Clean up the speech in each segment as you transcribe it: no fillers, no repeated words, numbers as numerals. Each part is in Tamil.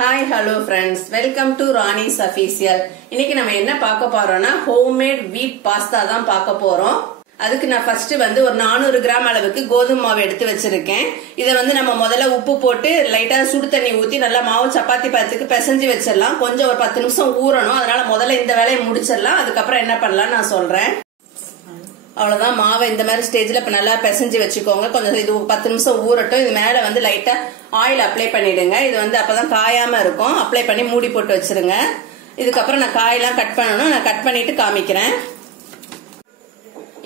Hi, hello friends. Welcome to Rani's Official. இன்னைக்கு நம்ம என்ன பார்க்க போறோம்னா homemade wheat pasta தான் பார்க்க போறோம். அதுக்கு நான் ஃபர்ஸ்ட் வந்து ஒரு 400 கிராம் அளவுக்கு கோதுமை மாவு எடுத்து வச்சிருக்கேன். இத வந்து நம்ம முதல்ல உப்பு போட்டு லைட்டா சுடு தண்ணி ஊத்தி நல்லா மாவு சப்பாத்தி பதத்துக்கு பிசைஞ்சு வச்சிரலாம். கொஞ்சம் ஒரு 10 நிமிஷம் ஊறணும். அதனால முதல்ல இந்த வேலையை முடிச்சிரலாம். அதுக்கு அப்புறம் என்ன பண்ணலாம் நான் சொல்றேன். அவ்வளவுதான் மாவை இந்த மாதிரி ஸ்டேஜ்ல இப்ப நல்லா பிசைஞ்சு வச்சுக்கோங்க. கொஞ்சம் இது 10 நிமிஷம் ஊறட்டும். இது மேல வந்து லைட்டா ஆயில் அப்ளை பண்ணிடுங்க. இது வந்து அப்பதான் காயாம இருக்கும். அப்ளை பண்ணி மூடி போட்டு வச்சிருங்க. இதுக்கப்புறம் நான் காயெல்லாம் கட் பண்ணணும். நான் கட் பண்ணிட்டு காமிக்கிறேன்.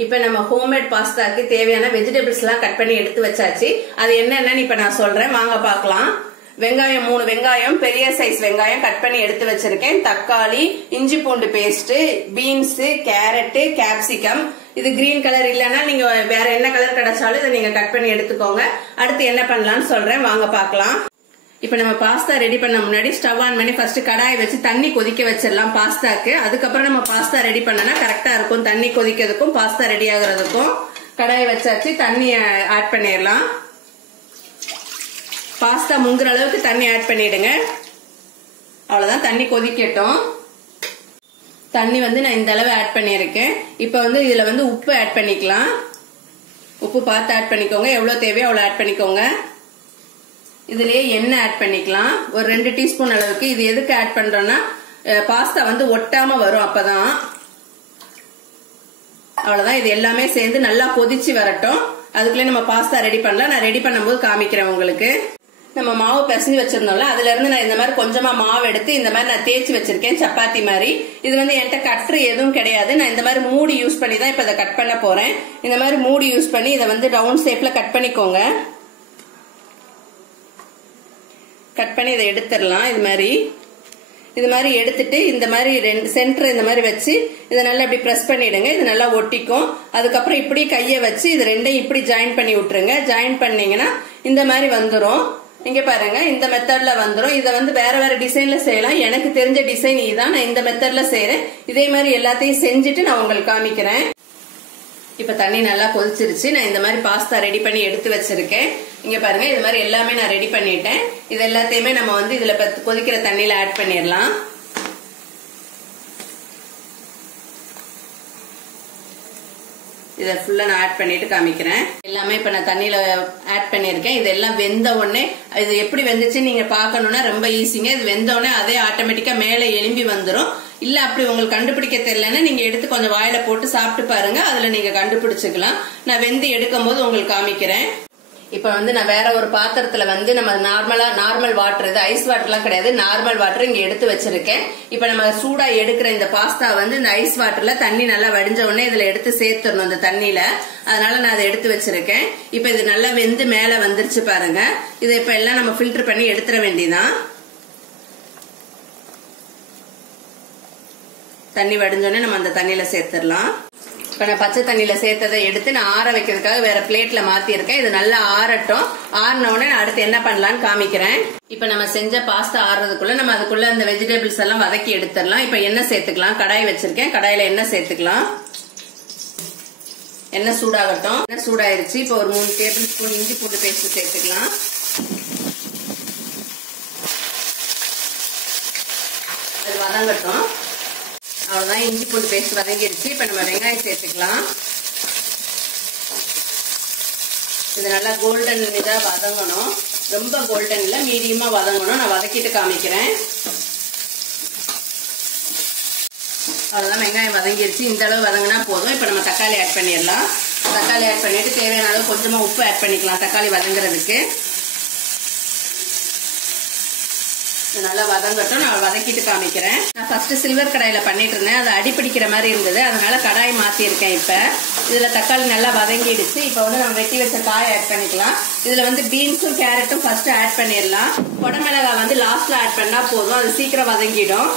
இப்ப நம்ம ஹோம்மேட் பாஸ்தாக்கு தேவையான வெஜிடபிள்ஸ் எல்லாம் கட் பண்ணி எடுத்து வச்சாச்சு. அது என்னன்னு இப்ப நான் சொல்றேன், வாங்க பாக்கலாம். வெங்காயம் 3 வெங்காயம், பெரிய சைஸ் வெங்காயம் கட் பண்ணி எடுத்து வச்சிருக்கேன். தக்காளி, இஞ்சி பூண்டு பேஸ்ட், பீன்ஸ், கேரட், கேப்சிகம். இது கிரீன் கலர் இல்லைன்னா நீங்க வேற என்ன கலர் கிடைச்சாலும் இதை நீங்க கட் பண்ணி எடுத்துக்கோங்க. அடுத்து என்ன பண்ணலாம்னு சொல்றேன், வாங்க பாக்கலாம். இப்ப நம்ம பாஸ்தா ரெடி பண்ண முன்னாடி ஸ்டவ் ஆன் பண்ணி ஃபர்ஸ்ட் கடாயை வச்சு தண்ணி கொதிக்க வச்சிடலாம் பாஸ்தாக்கு. அதுக்கப்புறம் நம்ம பாஸ்தா ரெடி பண்ணனா கரெக்டா இருக்கும். தண்ணி கொதிக்கிறதுக்கும் பாஸ்தா ரெடி ஆகுறதுக்கும். கடாயை வச்சாச்சு, தண்ணி ஆட் பண்ணிடலாம். பாஸ்தா முங்குற அளவுக்கு தண்ணி ஆட் பண்ணிடுங்க. அவ்வளவுதான், தண்ணி கொதிக்கட்டும். தண்ணி வந்து நான் இந்த அளவு ஆட் பண்ணிருக்கேன். இப்ப வந்து இதுல வந்து உப்பு ஆட் பண்ணிக்கலாம். உப்பு பார்த்து ஆட் பண்ணிக்கோங்க. எவ்வளவு தேவையோ அவ்வளவு ஆட் பண்ணிக்கோங்க. இதுலயே எண்ணெய் ஆட் பண்ணிக்கலாம். ஒரு 2 டீஸ்பூன் அளவுக்கு. இது எதுக்கு ஆட் பண்றோம்னா பாஸ்தா வந்து ஒட்டாம வரும், அப்பதான். அவ்வளவுதான், இது எல்லாமே சேர்ந்து நல்லா கொதிச்சு வரட்டும். அதுக்குள்ளே நம்ம பாஸ்தா ரெடி பண்ணலாம். நான் ரெடி பண்ணும்போது காமிக்கிறேன் உங்களுக்கு. நம்ம மாவு பிசைஞ்சு வச்சிருந்தோம்ல, அதுல இருந்து நான் இந்த மாதிரி கொஞ்சமா மாவு எடுத்து இந்த மாதிரி நான் தேய்ச்சி வச்சிருக்கேன், சப்பாத்தி மாதிரி. இது வந்து என்கிட்ட கட்டர் எதுவும் கிடையாது. நான் இந்த மாதிரி மூடி யூஸ் பண்ணி தான் இப்ப இதை கட் பண்ண போறேன். இந்த மாதிரி மூடி யூஸ் பண்ணி இதை வந்து ரவுண்ட் ஷேப்ல கட் பண்ணிக்கோங்க. கட் பண்ணி இதை எடுத்துடலாம். இது மாதிரி எடுத்துட்டு இந்த மாதிரி சென்டர் இந்த மாதிரி வச்சு இதை நல்லா இப்படி பிரஸ் பண்ணிடுங்க. இது நல்லா ஒட்டிக்கும். அதுக்கப்புறம் இப்படி கையை வச்சு இது ரெண்டையும் இப்படி ஜாயின் பண்ணி விட்டுருங்க. ஜாயின் பண்ணீங்கன்னா இந்த மாதிரி வந்துரும். இங்க பாருங்க, இந்த மெத்தட்ல வந்துரும். இதை வந்து வேற வேற டிசைன்ல செய்யலாம். எனக்கு தெரிஞ்ச டிசைன் இதுதான், நான் இந்த மெத்தட்ல செய்யறேன். இதே மாதிரி எல்லாத்தையும் செஞ்சுட்டு நான் உங்களுக்கு காமிக்கிறேன். இப்ப தண்ணி நல்லா கொதிச்சிருச்சு. நான் இந்த மாதிரி பாஸ்தா ரெடி பண்ணி எடுத்து வச்சிருக்கேன். இங்க பாருங்க, இது மாதிரி எல்லாமே நான் ரெடி பண்ணிட்டேன். இது எல்லாத்தையுமே நம்ம வந்து இதுல கொதிக்கிற தண்ணியில ஆட் பண்ணிடலாம். இதை ஃபுல்லா நான் ஆட் பண்ணிட்டு காமிக்கிறேன். எல்லாமே இப்ப நான் தண்ணியில ஆட் பண்ணிருக்கேன். இதெல்லாம் வெந்த உடனே, இது எப்படி வெந்துச்சுன்னு நீங்க பாக்கணும்னா ரொம்ப ஈஸிங்க. இது வெந்த உடனே அதே ஆட்டோமேட்டிக்கா மேல எலும்பி வந்துடும். இல்ல அப்படி உங்களுக்கு கண்டுபிடிக்க தெரியலன்னா நீங்க எடுத்து கொஞ்சம் வாயில போட்டு சாப்பிட்டு பாருங்க. அதுல நீங்க கண்டுபிடிச்சுக்கலாம். நான் வெந்து எடுக்கும் போது உங்களுக்கு காமிக்கிறேன். இப்ப வந்து நான் வேற ஒரு பாத்திரத்துல வந்து நம்ம நார்மல் வாட்டர், இது ஐஸ் வாட்டர் எல்லாம் கிடையாது, நார்மல் வாட்டர் இங்க எடுத்து வச்சிருக்கேன். இப்ப நம்ம சூடா எடுக்கிற இந்த பாஸ்தா வந்து இந்த ஐஸ் வாட்டர்ல தண்ணி நல்லா வடிஞ்ச உடனே இதுல எடுத்து சேர்த்துடணும் இந்த தண்ணியில. அதனால நான் அதை எடுத்து வச்சிருக்கேன். இப்ப இது நல்லா வெந்து மேல வந்துருச்சு பாருங்க. இதை இப்ப எல்லாம் நம்ம ஃபில்டர் பண்ணி எடுத்துட வேண்டியதான். தண்ணி வடிஞ்சோடனே நம்ம அந்த தண்ணியில சேர்த்துடலாம். இப்ப நான் பச்சை தண்ணியில சேர்த்ததை எடுத்து நான் ஆற வைக்கிறதுக்காக வேற பிளேட்ல மாத்தி இருக்கேன். இது நல்லா ஆறட்டும். ஆறின உடனே நான் அடுத்து என்ன பண்ணலான்னு காமிக்கிறேன். இப்ப நம்ம செஞ்ச பாஸ்தா ஆறுறதுக்குள்ள நம்ம அதுக்குள்ள இந்த வெஜிடபிள்ஸ் எல்லாம் வதக்கி எடுத்துடலாம். இப்ப எண்ணெய் சேர்த்துக்கலாம். கடாய் வச்சிருக்கேன். கடாயில எண்ணெய் சேர்த்துக்கலாம். எண்ணெய் சூடாகட்டும். எண்ணெய் சூடாயிருச்சு. இப்ப ஒரு 3 டேபிள் ஸ்பூன் இஞ்சி பூண்டு பேஸ்ட் சேர்த்துக்கலாம். அது வதங்கட்டும். அவ்வளவுதான், இஞ்சி பூண்டு பேஸ்ட் வதங்கிடுச்சு. இப்ப நம்ம வெங்காயம் சேர்த்துக்கலாம். இது நல்லா கோல்டன் இதா வதங்கணும். ரொம்ப கோல்டன் இல்ல, மீடியமா வதங்கணும். நான் வதக்கிட்டு காமிக்கிறேன். அவ்வளவுதான், வெங்காயம் வதங்கிடுச்சு. இந்த அளவு வதங்கினா போதும். இப்ப நம்ம தக்காளி ஆட் பண்ணிடலாம். தக்காளி ஆட் பண்ணிட்டு தேவையான அளவு கொஞ்சமா உப்பு ஆட் பண்ணிக்கலாம் தக்காளி வதங்குறதுக்கு. நல்லா வதங்கட்டும். நான் வதக்கிட்டு காமிக்கிறேன். நான் ஃபர்ஸ்ட் சில்வர் கடாயில பண்ணிட்டு இருந்தேன். அது அடிப்பிடிக்கிற மாதிரி இருந்தது. அதனால கடாய் மாத்தி இருக்கேன். இப்ப இதுல தக்காளி நல்லா வதங்கிடுச்சு. இப்ப வந்து நம்ம வெட்டி வச்ச காய் ஆட் பண்ணிக்கலாம். இதுல வந்து பீன்ஸும் கேரட்டும் ஃபர்ஸ்ட் ஆட் பண்ணிடலாம். குடமிளகாய் வந்து லாஸ்ட்ல ஆட் பண்ணா போதும், அது சீக்கிரம் வதங்கிடும்.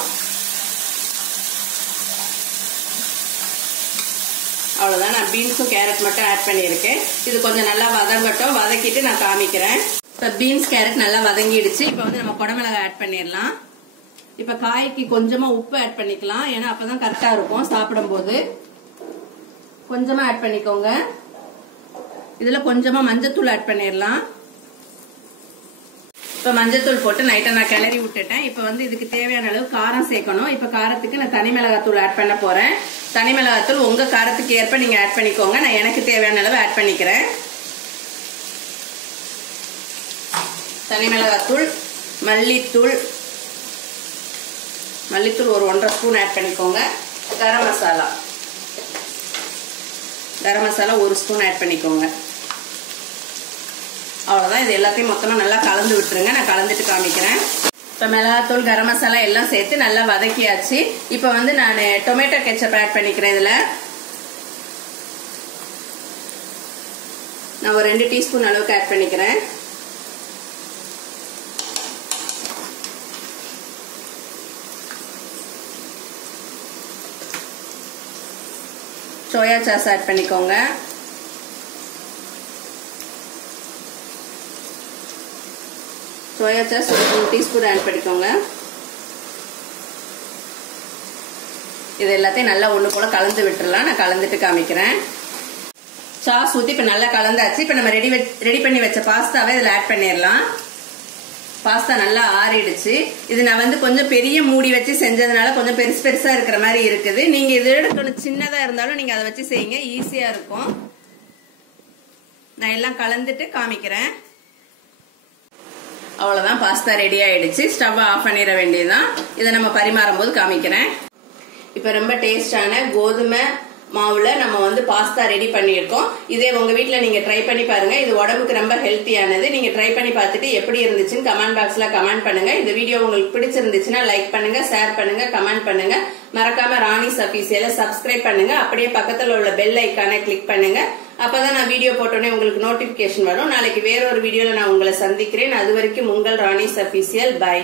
அவ்வளவுதான், நான் பீன்ஸும் கேரட் மட்டும் ஆட் பண்ணிருக்கேன். இது கொஞ்சம் நல்லா வதங்கட்டும். வதக்கிட்டு நான் காமிக்கிறேன். இப்ப பீன்ஸ் கேரட் நல்லா வதங்கிடுச்சு. இப்ப வந்து நம்ம குடமிளகாய் ஆட் பண்ணிடலாம். இப்ப காய்க்கு கொஞ்சமா உப்பு ஆட் பண்ணிக்கலாம். ஏன்னா அப்பதான் கரெக்டா இருக்கும் சாப்பிடும் போது. கொஞ்சமா ஆட் பண்ணிக்கோங்க. இதுல கொஞ்சமா மஞ்சத்தூள் ஆட் பண்ணிடலாம். இப்ப மஞ்சத்தூள் போட்டு நைட்டா நான் கிளறி விட்டுட்டேன். இப்ப வந்து இதுக்கு தேவையான அளவு காரம் சேர்க்கணும். இப்ப காரத்துக்கு நான் தனி மிளகாத்தூள் ஆட் பண்ண போறேன். தனி மிளகாத்தூள் உங்க காரத்துக்கு ஏற்ப நீங்க ஆட் பண்ணிக்கோங்க. நான் எனக்கு தேவையான அளவு ஆட் பண்ணிக்கிறேன். தனி மிளகாத்தூள், மல்லித்தூள் ஒரு 1.5 ஸ்பூன் ஆட் பண்ணிக்கோங்க. கரம் மசாலா 1 ஸ்பூன் ஆட் பண்ணிக்கோங்க. அவ்வளவுதான். இது எல்லாத்தையும் மொத்தமா நல்லா கலந்து விட்டுருங்க. நான் கலந்துட்டு காமிக்கிறேன். இப்ப மிளகாத்தூள், கரம் மசாலா எல்லாம் சேர்த்து நல்லா வதக்கியாச்சு. இப்ப வந்து நான் டொமேட்டோ கெச்சப் ஆட் பண்ணிக்கிறேன். இதுல நான் ஒரு 2 டீஸ்பூன் அளவுக்கு ஆட் பண்ணிக்கிறேன். சோயா சாஸ் ஆட் பண்ணிக்கோங்க. சோயா சாஸ் 1 டீஸ்பூன் ஆட் பண்ணிக்கோங்க. இது எல்லாத்தையும் நல்லா ஒண்ணு போல கலந்து விட்டுறலாம். நான் கலந்துட்டு காமிக்கிறேன். சாஸ் ஊத்தி இப்ப நல்லா கலந்தாச்சு. இப்ப நம்ம ரெடி பண்ணி வச்ச பாஸ்தாவை இதுல ஆட் பண்ணிடலாம். பாஸ்தா நல்லா ஆறிடுச்சு. இது நான் வந்து கொஞ்சம் பெரிய மூடி வச்சு செஞ்சதுனால கொஞ்சம் பெருசா இருக்கிற மாதிரி இருக்குது. நீங்க இதோட கொஞ்சம் சின்னதா இருந்தாலும் நீங்க அதை வச்சு செய்யுங்க, ஈஸியா இருக்கும். நான் எல்லாம் கலந்துட்டு காமிக்கிறேன். அவ்வளவுதான், பாஸ்தா ரெடி ஆயிடுச்சு. ஸ்டவ் ஆஃப் பண்ணிட வேண்டியதுதான். இதை நம்ம பரிமாறும் போது காமிக்கிறேன். இப்ப ரொம்ப டேஸ்டான கோதுமை மாவுல நம்ம வந்து பாஸ்தா ரெடி பண்ணியிருக்கோம். இதே உங்க வீட்டுல நீங்க ட்ரை பண்ணி பாருங்க. இது உடம்புக்கு ரொம்ப ஹெல்த்தியானது. நீங்க ட்ரை பண்ணி பார்த்துட்டு எப்படி இருந்துச்சுன்னு கமெண்ட் பாக்ஸ்ல கமெண்ட் பண்ணுங்க. இந்த வீடியோ உங்களுக்கு பிடிச்சிருந்துச்சுன்னா லைக் பண்ணுங்க, ஷேர் பண்ணுங்க, கமெண்ட் பண்ணுங்க. மறக்காம ராணிஸ் அபிஷியலை சப்ஸ்கிரைப் பண்ணுங்க. அப்படியே பக்கத்துல உள்ள பெல் ஐக்கானை கிளிக் பண்ணுங்க. அப்பதான் நான் வீடியோ போட்டோன்னே உங்களுக்கு நோட்டிபிகேஷன் வரும். நாளைக்கு வேற ஒரு வீடியோல நான் உங்களை சந்திக்கிறேன். அது வரைக்கும் உங்கள் ராணிஸ் அபிஷியல். பை.